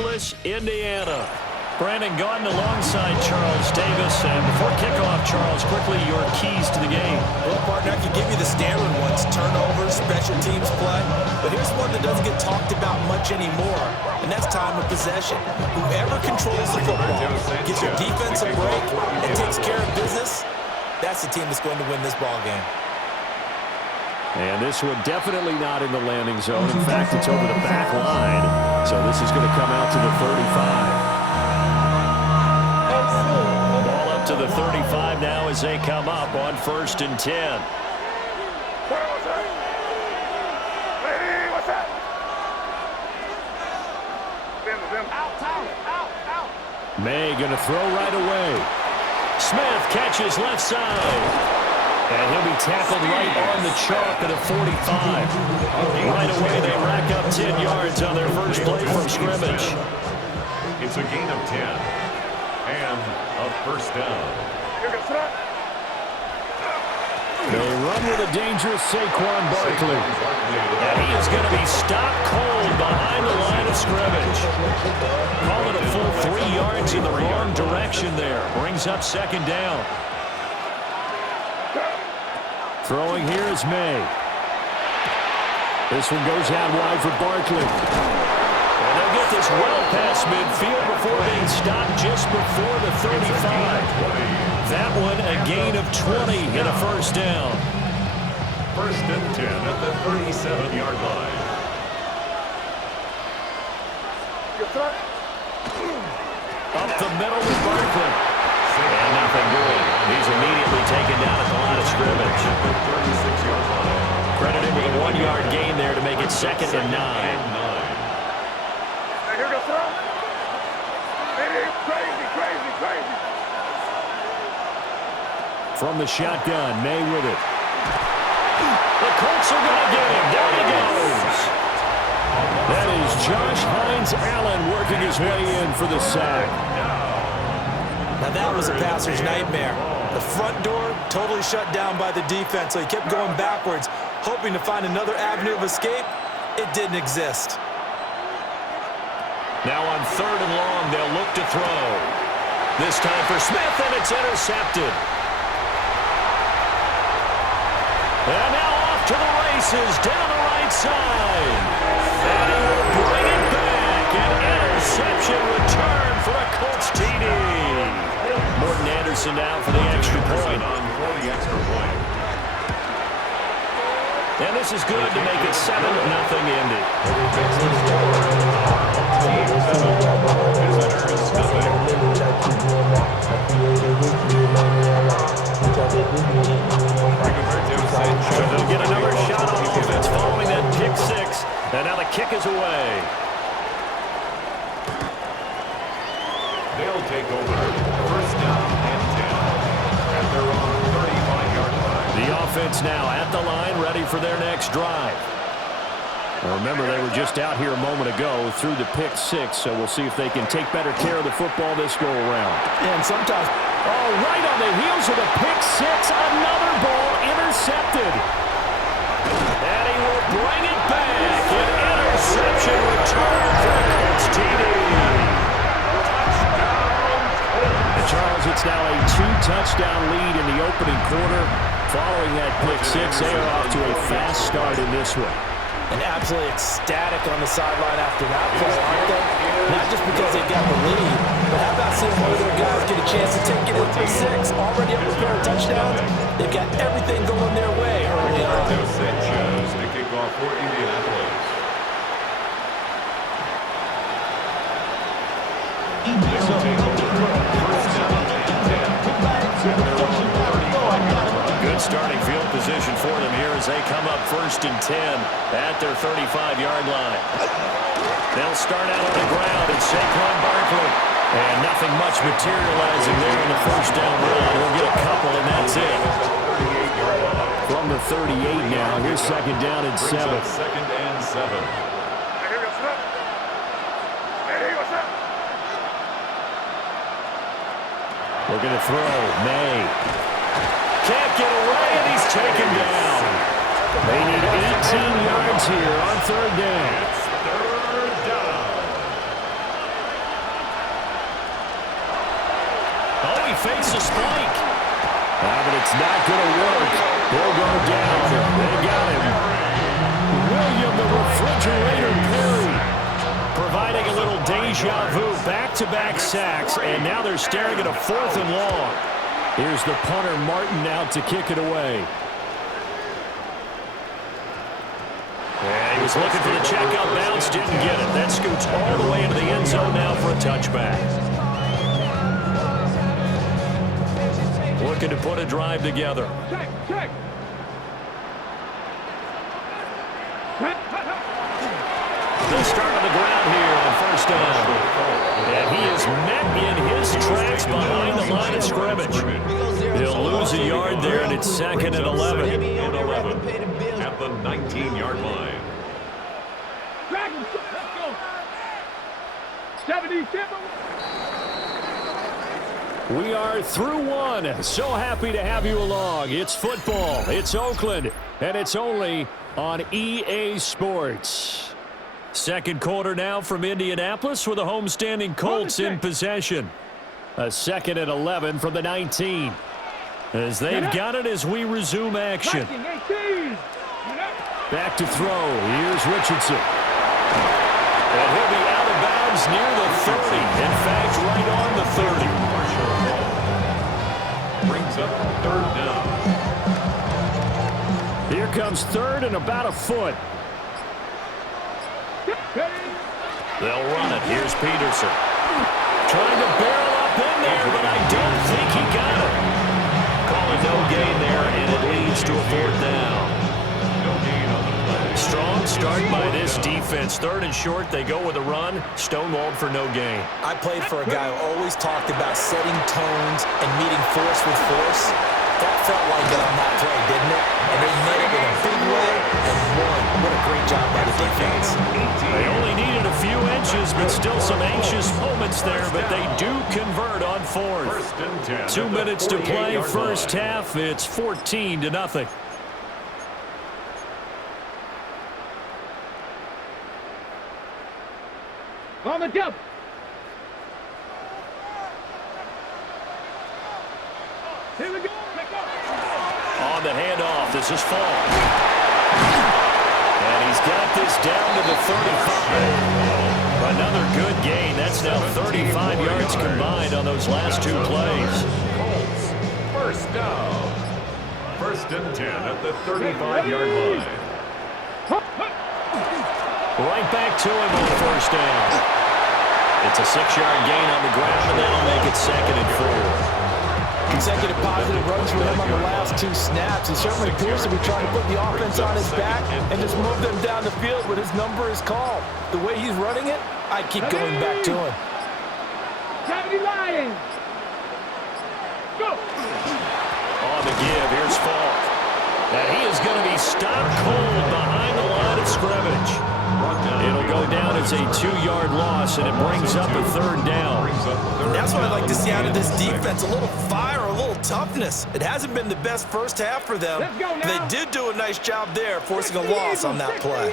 Indianapolis, Indiana. Brandon Gaudin alongside Charles Davis. And before kickoff, Charles, quickly your keys to the game. Well, partner, I can give you the standard ones, turnovers, special teams play. But here's one that doesn't get talked about much anymore, and that's time of possession. Whoever controls the football, gives their defense a break, and takes care of business, that's the team that's going to win this ball game. And this one definitely not in the landing zone. In fact, it's over the back line. So this is going to come out to the 35. Ball up to the 35 now as they come up on 1st and 10. May going to throw right away. Smith catches left side. And he'll be tackled right on the chalk at a 45. Right away, they rack up 10 yards on their first play from scrimmage. It's a gain of 10. And a first down. They run with a dangerous Saquon Barkley. And he is going to be stopped cold behind the line of scrimmage. Call it a full 3 yards in the wrong direction there. Brings up 2nd down. Throwing here is May. This one goes out wide for Barkley. And they'll get this well past midfield before being stopped just before the 35. That one a gain of 20 and a first down. 1st and 10 at the 37-yard line. Up the middle with Barkley. And nothing doing. He's immediately taken down at the line of scrimmage. 36-yard line. Credited with a 1-yard gain there to make it 2nd and 9. From the shotgun, May with it. The Colts are going to get him. Down he goes. That is Josh Hines-Allen working his way in for the sack. Now that was a passer's nightmare. The front door totally shut down by the defense, so he kept going backwards, hoping to find another avenue of escape. It didn't exist. Now on 3rd and long, they'll look to throw. This time for Smith, and it's intercepted. And now off to the races, down the right side. And he will bring it back. An interception return for a Colts TD. Morton Anderson down for the extra point. And this is good to make it 7-0 Indy. So they'll get another shot on offense following that pick 6. And now the kick is away. They'll take over. 1st down and 10. At their own 35-yard line. The offense now at the line, ready for their next drive. Well, remember, they were just out here a moment ago through the pick 6, so we'll see if they can take better care of the football this go-around. And sometimes, right on the heels of the pick 6, another ball intercepted. And he will bring it back. An interception return for the Colts TD. And Charles, it's now a 2-touchdown lead in the opening quarter. Following that pick 6, they are off to a fast start in this one. and absolutely ecstatic on the sideline after that play, aren't they? Not just because they got the lead, but how about seeing one of their guys get a chance to take it in for 6, already up a pair of touchdowns? They've got everything going their way early on. Chose to kick off for Indianapolis. Good starting field position for them here as they come up 1st and 10 at their 35-yard line. They'll start out on the ground and Saquon Barkley. And nothing much materializing there in the first down run. He'll get a couple, and that's it. From the 38 now, here's 2nd down and 7. 2nd and 7. We're going to throw. May. Can't get away, and he's taken down. They need 18 yards here on 3rd down. It's 3rd down. face a spike. But it's not going to work. He'll go down. They got him. William the Refrigerator Perry, providing a little deja vu. Back-to-back sacks, and now they're staring at a 4th and long. Here's the punter, Martin, out to kick it away. And he was looking for the checkout bounce, didn't get it. That scoots all the way into the end zone now for a touchback. Looking to put a drive together. Check. They'll start on the ground here on 1st down. And he is met in his tracks behind the line of scrimmage. He'll lose a yard there, and it's 2nd and 11. At the 19-yard line. Let's go. 77. We are through one. So happy to have you along. It's football. It's Oakland. And it's only on EA Sports. Second quarter now from Indianapolis with the homestanding Colts in possession. A 2nd and 11 from the 19. As they've got it as we resume action. Back to throw. Here's Richardson. And he'll be out of bounds near the 30. In fact, right on the 30. Brings up 3rd down. Here comes 3rd and about a foot. They'll run it. Here's Peterson. Trying to barrel up in there, but I don't think he got it. Calling no gain there, and it leads to a 4th down. No gain on the play. Strong start by this defense. 3rd and short, they go with a run. Stonewalled for no gain. I played for a guy who always talked about setting tones and meeting force with force. That felt like it on that play, didn't it? And they made it in a big way and won. What a great job by the defense. They only needed a few inches, but still some anxious moments there, but they do convert on 4th. 1st and 10. 2 minutes to play, first half. It's 14-0. On the jump. Here we go. On the handoff, this is Fall. And he's got this down to the 35. Another good gain. That's now 35 yards combined on those last 2 plays. Colts, 1st down. 1st and 10 at the 35-yard line. Right back to him on 1st down. It's a 6-yard gain on the ground, and that'll make it 2nd and 4. Consecutive positive runs for him on the last 2 snaps. He certainly appears to be trying to put the offense on his back and just move them down the field when his number is called. The way he's running it, I keep going back to him. 70 Lions. Go. On the give, here's Falk. And he is going to be stopped cold behind the line of scrimmage. It'll go down as a 2-yard loss, and it brings up a 3rd down. And that's what I'd like to see out of this defense, a little fire, a little toughness. It hasn't been the best first half for them. They did do a nice job there, forcing a loss on that play.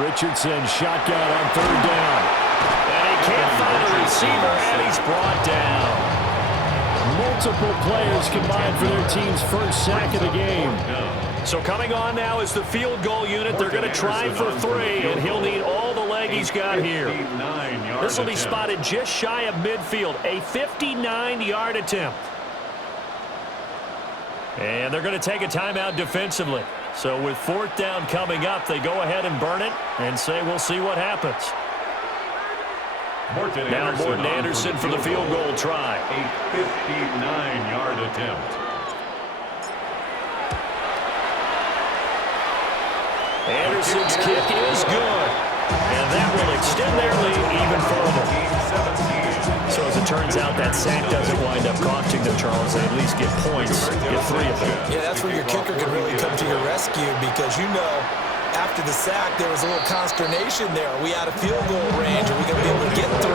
Richardson shotgun on 3rd down. And he can't find the receiver, and he's brought down. Multiple players combined for their team's first sack of the game. So coming on now is the field goal unit. They're going to try for 3, and he'll need all the leg he's got here. This will be spotted just shy of midfield, a 59-yard attempt. And they're going to take a timeout defensively. So with 4th down coming up, they go ahead and burn it and say we'll see what happens. Now Morton Anderson for the field goal try. A 59-yard attempt. Anderson's kick is good. And that will extend their lead even further. So as it turns out, that sack doesn't wind up costing them, Charles. They at least get points, get 3 of them. Yeah, that's where your kicker can really come to your rescue because you know after the sack there was a little consternation there. Are we out of field goal range? Are we going to be able to get 3?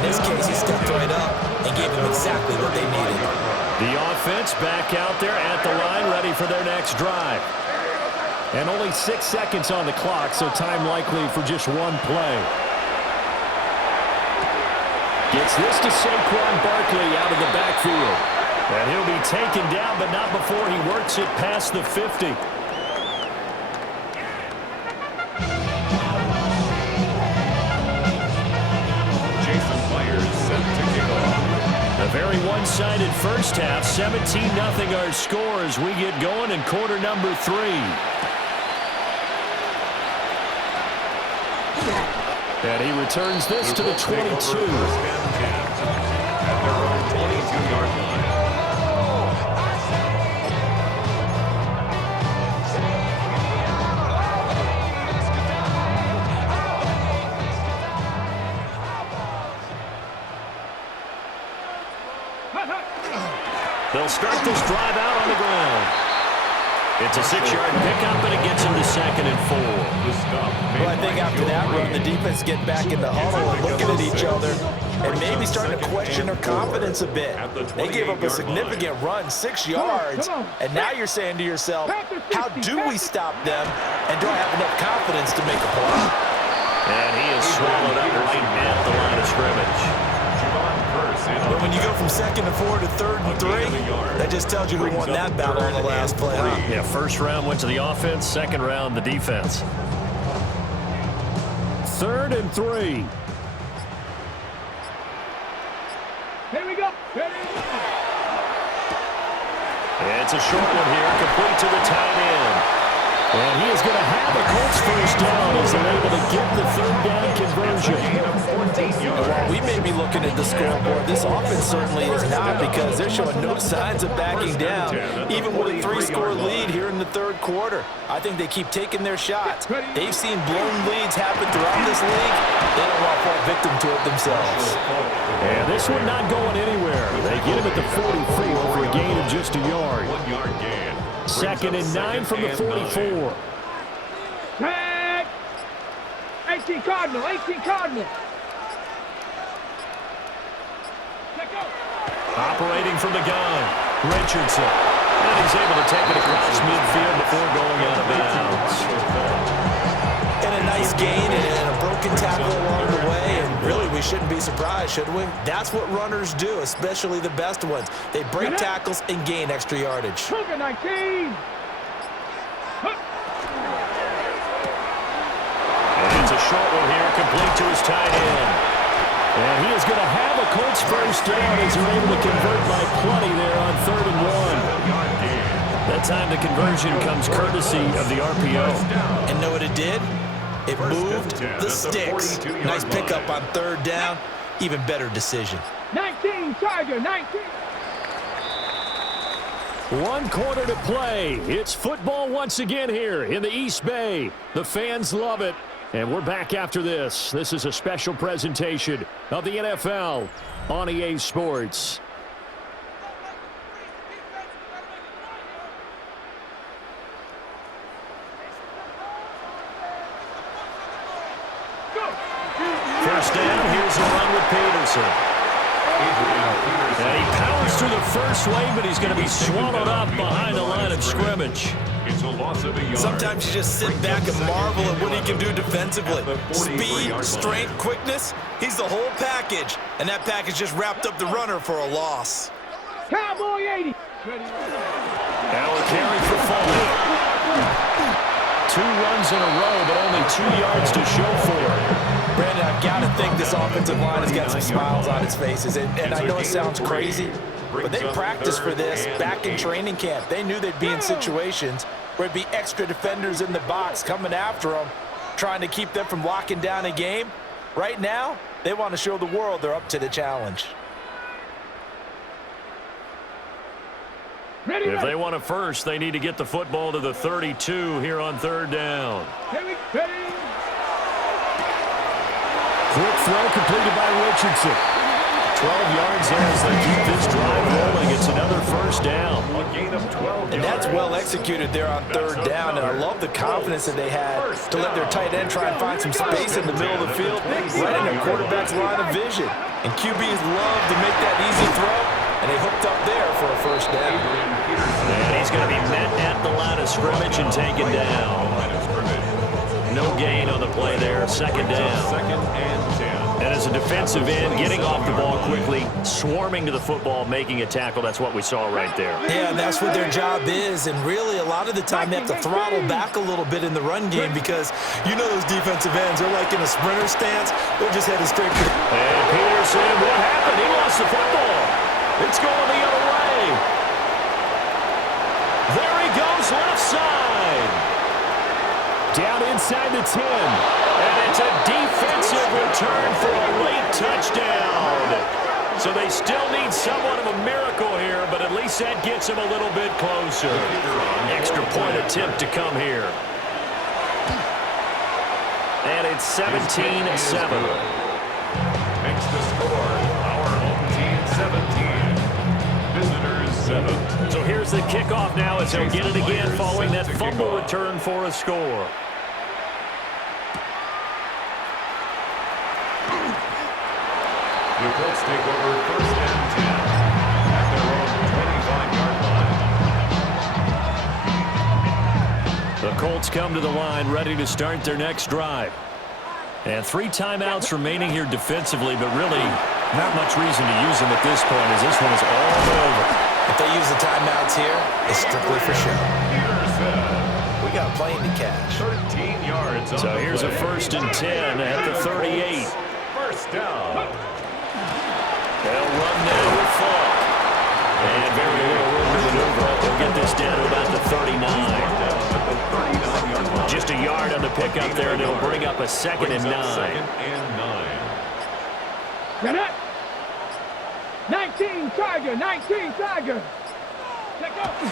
In this case, he stepped right up and gave them exactly what they needed. The offense back out there at the line, ready for their next drive. And only 6 seconds on the clock, so time likely for just 1 play. Gets this to Saquon Barkley out of the backfield. And he'll be taken down, but not before he works it past the 50. Jason Myers set to kick off. A very one-sided first half. 17-0 our score as we get going in quarter number 3. And he returns this to the 22. First and 10 at their own 22-yard line. They'll start this drive out on the ground. It's a 6-yard pickup, and it gets him to 2nd and 4. Well, I think after that run, the defense get back in the huddle and looking at each other and maybe starting to question their confidence a bit. They gave up a significant run, 6 yards, and now you're saying to yourself, how do we stop them, and do I have enough confidence to make a play? And he is swallowed up right at the line of scrimmage. But when you go from 2nd and 4 to 3rd and 3, that just tells you who won that battle on the last play, huh? Yeah, first round went to the offense, second round the defense. 3rd and 3. Here we go. It's a short one here, complete to the tight end. And he is going to have a Colts first down as they're able to get the 3rd down conversion. While we may be looking at the scoreboard, this offense certainly is not, because they're showing no signs of backing down, even with a 3-score lead here in the 3rd quarter. I think they keep taking their shots. They've seen blown leads happen throughout this league. They don't want to fall victim to it themselves. And this one not going anywhere. They get him at the 44 for a gain of just a yard. 1-yard gain. 2nd and 9 from the 44. Tag. 18 Cardinal. 18 Cardinal. Let go. Operating from the gun, Richardson. And he's able to take it across midfield before going out of bounds. And a nice gain and a broken tackle along the way, and really we shouldn't be surprised, should we? That's what runners do, especially the best ones. They break tackles and gain extra yardage. Cougar 19. And it's a short one here, complete to his tight end. And he is going to have a Colts first down as they're able to convert by plenty there on 3rd and 1. That time the conversion comes courtesy of the RPO. And know what it did? It moved the sticks. Nice pickup on 3rd down. Even better decision. 19 Tiger. 19. 1 quarter to play. It's football once again here in the East Bay. The fans love it. And we're back after this. This is a special presentation of the NFL on EA Sports. First down, here's a run with Peterson. And he powers through the first wave, but he's going to be swallowed up behind the line of scrimmage. It's a loss of a yard. Sometimes you just sit back and marvel at what he can do defensively. Speed, strength, quickness, he's the whole package. And that package just wrapped up the runner for a loss. Cowboy 80. Now a carry for Foley. 2 runs in a row, but only 2 yards to show for it. Brandon, I've got to think this offensive line has got some smiles on its faces. And I know it sounds crazy, but they practiced for this back in training camp. They knew they'd be in situations where it'd be extra defenders in the box coming after them, trying to keep them from locking down a game. Right now, they want to show the world they're up to the challenge. If they want a first, they need to get the football to the 32 here on 3rd down. Quick throw completed by Richardson. 12 yards there as they keep this drive rolling. It's another first down. A gain of 12 And that's well executed there on 3rd down, and I love the confidence that they had to let their tight end try and find some space in the middle of the field, right in their quarterback's line of vision. And QBs love to make that easy throw, and they hooked up there for a first down. And he's going to be met at the line of scrimmage and taken down. No gain on the play there. Second down. Second and 10. And as a defensive end, getting off the ball quickly, swarming to the football, making a tackle, that's what we saw right there. Yeah, that's what their job is, and really a lot of the time they have to throttle back a little bit in the run game because you know those defensive ends, they're like in a sprinter stance, they're just headed straight for the... And Peterson, what happened? He lost the football. It's going the other way. There he goes, left side. Down inside the 10. And it's a defensive return for a late touchdown. So they still need somewhat of a miracle here, but at least that gets them a little bit closer. Extra point attempt to come here. And it's 17-7. Makes the score our home team 17. Visitors 7. So here's the kickoff now as they'll get it again following that fumble return for a score. The Colts take over first and 10 at their own 25-yard line. The Colts come to the line ready to start their next drive. And 3 timeouts remaining here defensively, but really not much reason to use them at this point as this one is all over. If they use the timeouts here, it's strictly for show. We got a plane to catch. 13 yards. So here's a first and 10 at the 38. First down. They'll run now with Falk. And very little room to maneuver. They'll get this down to about the 39. Just a yard on the pickup there, and it'll bring up a second and 9. Second and 9. Get up. 19 Tiger, 19 Tiger. Check out.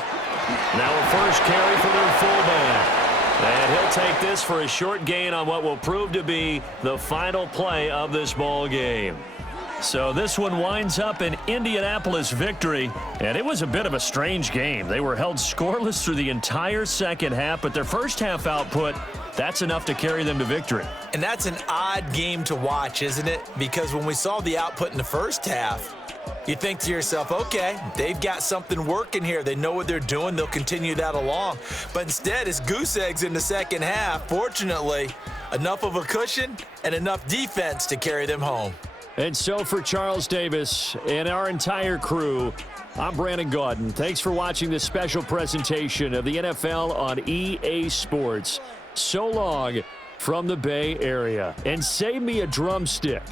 Now a first carry for their fullback. And he'll take this for a short gain on what will prove to be the final play of this ball game. So this one winds up an Indianapolis victory, and it was a bit of a strange game. They were held scoreless through the entire second half, but their first half output, that's enough to carry them to victory. And that's an odd game to watch, isn't it? Because when we saw the output in the first half, you think to yourself, okay, they've got something working here. They know what they're doing. They'll continue that along. But instead, it's goose eggs in the second half. Fortunately, enough of a cushion and enough defense to carry them home. And so for Charles Davis and our entire crew, I'm Brandon Gaudin. Thanks for watching this special presentation of the NFL on EA Sports. So long from the Bay Area. And save me a drumstick.